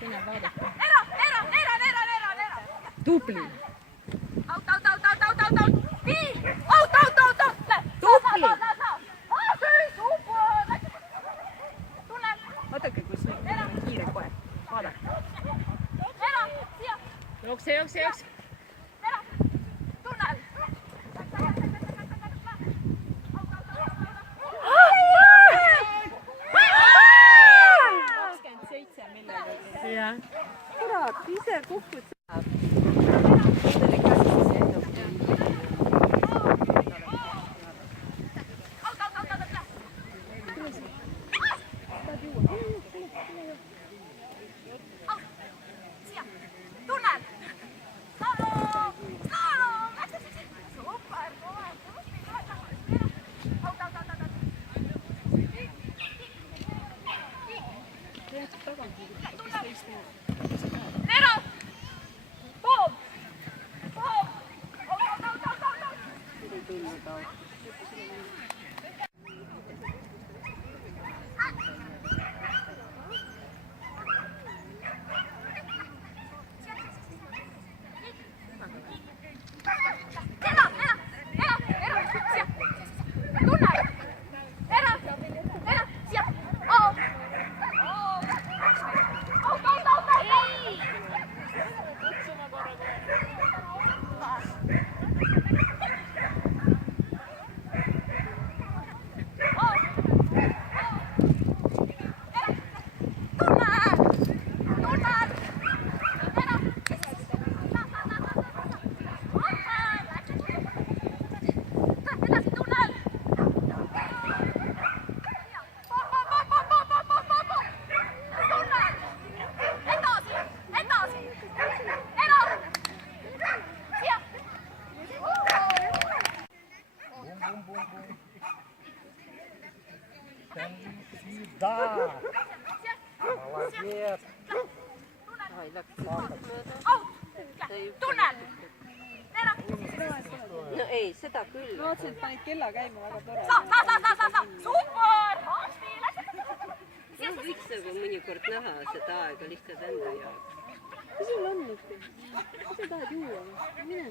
Kena vaadata. Era! Tubli. Out! Nii! Out! Tubli. Super! Tunnel! Vaadake, kus on kiire kohe. Vaadake. Era! Siia! Jookse. Era! Tunnel! Jah. Kurat, ise kukud saab. Siia! Tunnel! Slaalom! Super! Nero! Boom! Да! Молодец! Tunnel! No ei, seda küll. Ma vaatasin, et panid kella käima, väga tore. Saa! Super! See on võiks nagu mõnikord näha seda aega lihtsalt enda jaoks. Mis sul on nüüd? Mis sa tahad juua? Mine.